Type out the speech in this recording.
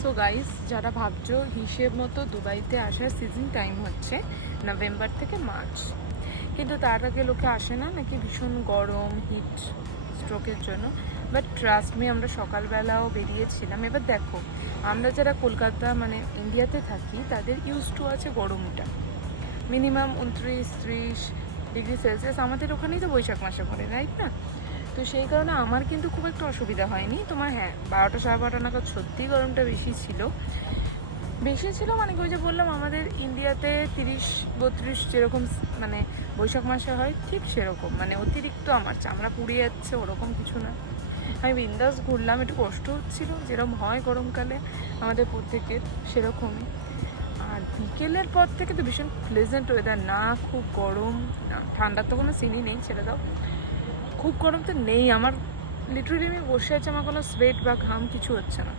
So guys, যারা ভাবছো হিসেব মতো দুবাইতে আসার সিজন টাইম হচ্ছে নভেম্বর থেকে মার্চ, কিন্তু তার আগে লোকে আসে না নাকি ভীষণ গরম, হিট স্ট্রোকের জন্য। বাট ট্রাস্ট মি, আমরা সকালবেলাও বেরিয়েছিলাম। এবার দেখো, আমরা যারা কলকাতা মানে ইন্ডিয়াতে থাকি তাদের ইউজ টু আছে গরমটা, মিনিমাম 29-30 ডিগ্রি সেলসিয়াস। আমাদের ওখানেই তো বৈশাখ মাসে পড়ে, রাইট না? তো সেই কারণে আমার কিন্তু খুব একটা অসুবিধা হয়নি। তোমার হ্যাঁ, 12টা সাড়ে 12টা নাগাদ সত্যিই গরমটা বেশি ছিল। মানে ওই যে বললাম, আমাদের ইন্ডিয়াতে 30-32 যেরকম মানে বৈশাখ মাসে হয়, ঠিক সেরকম, মানে অতিরিক্ত আমার চামড়া পুড়িয়ে যাচ্ছে ওরকম কিছু না। আমি বিন্দাস ঘুরলাম, একটু কষ্ট হচ্ছিলো যেরকম হয় গরমকালে আমাদের প্রত্যেকের, সেরকমই। আর বিকেলের পর থেকে তো ভীষণ প্লেজেন্ট ওয়েদার, না খুব গরম না ঠান্ডার, তো কোনো সিনই নেই, ছেড়ে দাও। খুব গরম তো নেই, আমার লিটারেলি আমি বসে আছি, আমার কোনো সোয়েট বা ঘাম কিছু হচ্ছে না।